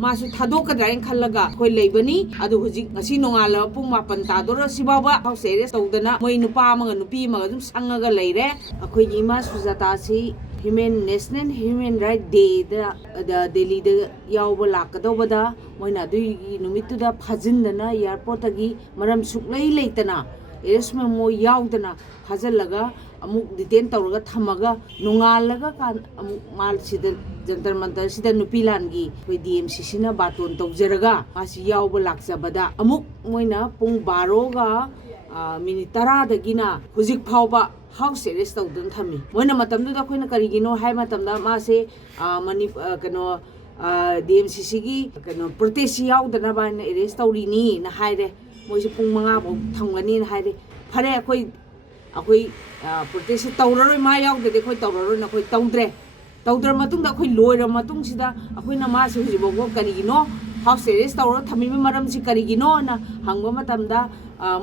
Masu thadokadra khalaga khoi leibani adu hujik ngasi nongala pung 8 tadora sibawa house arrest tawdana moi nupa amaga nupi amaga dum sangaga leire akhoi Imagi Sujata si National Human Right Day da Delhi da yawba lakadobada moina dui numitu da phajindana airport agi maram suklai leitana arrest memo yawdana phajalaga amuk detain tawraga thamaga nongalaga kan amuk mal sida jantar mantar sida nupilangi koi DMCC na baton tawjaraga masi yawba lakjabada amuk moina pung 12 ga minute 10 dagina hujik phawba house arrest tawdun thami moina matamdu da khoina karigino hai matamda mase mani kano DMCC gi kano protest yawdana ba na arrest tawrini na haire moise pung 5 bo thangani na haire phare akoi protest tawraroi ma yawdade khoi tawraroi na khoi tawdra matungda khoi loira matung sida akoi na ma se hujibo karigino house arrest tawra thami maram si karigino na hangba matamda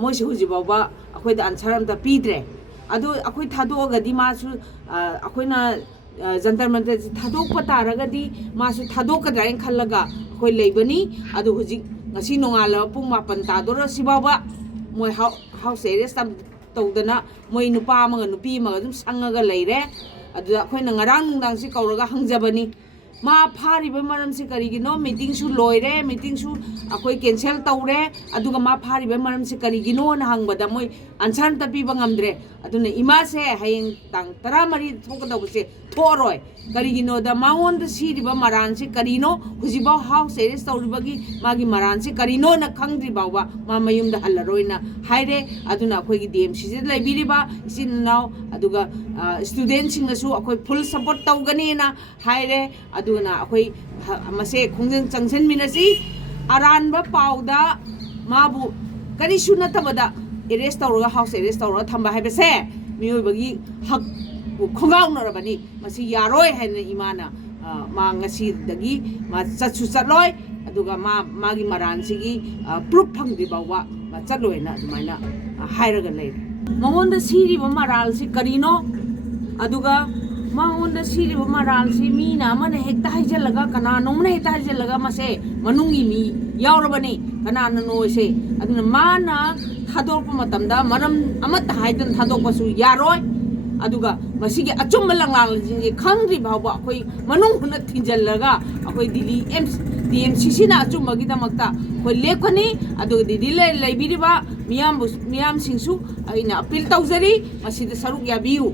moise hujibo ba akoi da answer amta pidre adu akoi thado gadi masu akoi na jantar mantar thadok pataragadi masu thadokadra khalaga akoi leibani adu hujik ngasi nongala pung 8 tadora sibawa moi house arrest tawdana moi nupa amaga nupi amaga dum sangaga leire adu akhoi na ngarang nungdang si kauraga hangjabani ma phariba maram si karigino meeting su loire meeting su akoi cancel tawre aduga ma phariba maram si karigino na hangbada moi answer ta piba ngamdre aduna ima se hayeng tang 13 thokadawse thoroi karigino da maon da siriba maran si karino hujiba house arrest tawribagi magi maran si karino na khangdri bawa ma mayum da halaroina haire aduna akhoi gi DMCC laibiriba isin now aduga student sing nasu akhoi full support tawgani na haire aduna akhoi mase khongjang changsen minasi aranba pauda mabu kari suna tabada arrest tawraga house arrest tawraga thamba haibase miyoibagi hak khongaw narabani masi yaroi haina imana ma ngasi dagi ma chatsu chatloi aduga magi maran sigi proof phangdi bawa ma chatloi na dumaina hairaga lei mangonda siri ba maral si karino aduga mangonda siri ba maral si mina mana hekta haijalaga kana nomna hekta haijalaga mase manungi mi yaurabani kana no se aduna mana thadorpa matamda maram amata haidan thadokpa su yaroi aduga masigi achumba langlang jingi khangri bhawa akhoi manung huna thinjallaga akhoi Delhi DMCC na achumba gi damakta khoi lekhani aduga Delhi laibiriba miyam singsu aina appeal tawjari masida saruk yabiu